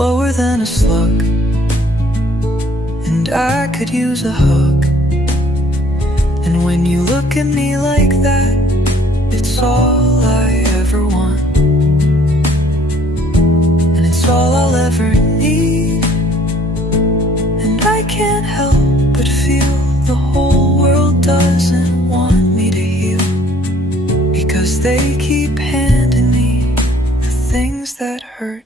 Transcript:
slower than a slug, and I could use a hug. And when you look at me like that, it's all I ever want, and it's all I'll ever need. And I can't help but feel the whole world doesn't want me to heal, because they keep handing me the things that hurt.